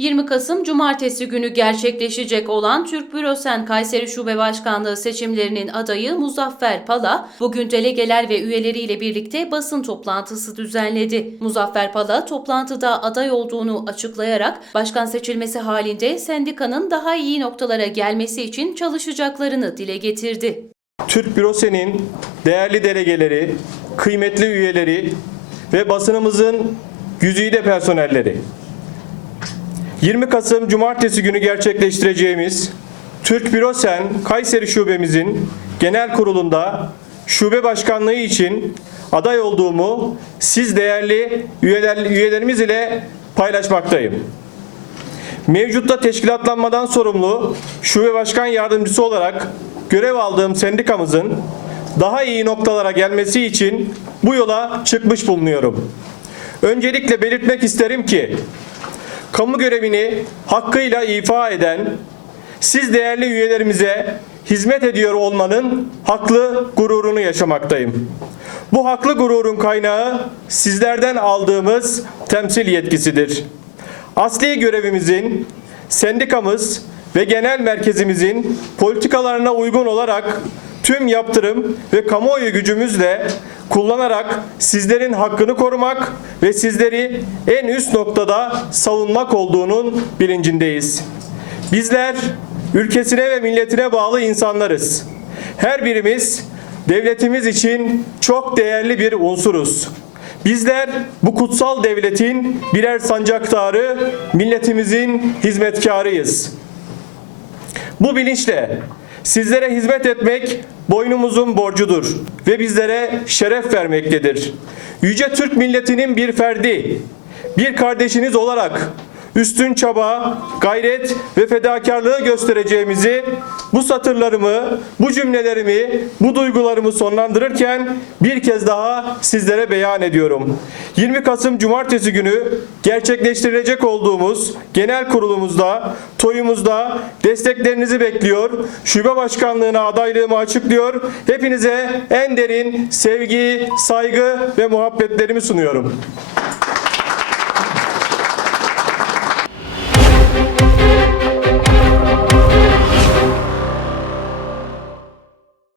20 Kasım Cumartesi günü gerçekleşecek olan Türk Bürosen Kayseri Şube Başkanlığı seçimlerinin adayı Muzaffer Pala, bugün delegeler ve üyeleriyle birlikte basın toplantısı düzenledi. Muzaffer Pala, toplantıda aday olduğunu açıklayarak, başkan seçilmesi halinde sendikanın daha iyi noktalara gelmesi için çalışacaklarını dile getirdi. Türk Bürosen'in değerli delegeleri, kıymetli üyeleri ve basınımızın güzide personelleri. 20 Kasım Cumartesi günü gerçekleştireceğimiz Türk Bürosen Kayseri Şubemizin genel kurulunda şube başkanlığı için aday olduğumu siz değerli üyeler, üyelerimiz ile paylaşmaktayım. Mevcutta teşkilatlanmadan sorumlu şube başkan yardımcısı olarak görev aldığım sendikamızın daha iyi noktalara gelmesi için bu yola çıkmış bulunuyorum. Öncelikle belirtmek isterim ki kamu görevini hakkıyla ifa eden siz değerli üyelerimize hizmet ediyor olmanın haklı gururunu yaşamaktayım. Bu haklı gururun kaynağı sizlerden aldığımız temsil yetkisidir. Asli görevimizin sendikamız ve genel merkezimizin politikalarına uygun olarak tüm yaptırım ve kamuoyu gücümüzle kullanarak sizlerin hakkını korumak ve sizleri en üst noktada savunmak olduğunun bilincindeyiz. Bizler ülkesine ve milletine bağlı insanlarız. Her birimiz devletimiz için çok değerli bir unsuruz. Bizler bu kutsal devletin birer sancaktarı, milletimizin hizmetkarıyız. Bu bilinçle sizlere hizmet etmek boynumuzun borcudur ve bizlere şeref vermektedir. Yüce Türk milletinin bir ferdi, bir kardeşiniz olarak üstün çaba, gayret ve fedakarlığı göstereceğimizi bu satırlarımı, bu cümlelerimi, bu duygularımı sonlandırırken bir kez daha sizlere beyan ediyorum. 20 Kasım Cumartesi günü gerçekleştirilecek olduğumuz genel kurulumuzda, toyumuzda desteklerinizi bekliyor. Şube başkanlığına adaylığımı açıklıyor. Hepinize en derin sevgi, saygı ve muhabbetlerimi sunuyorum.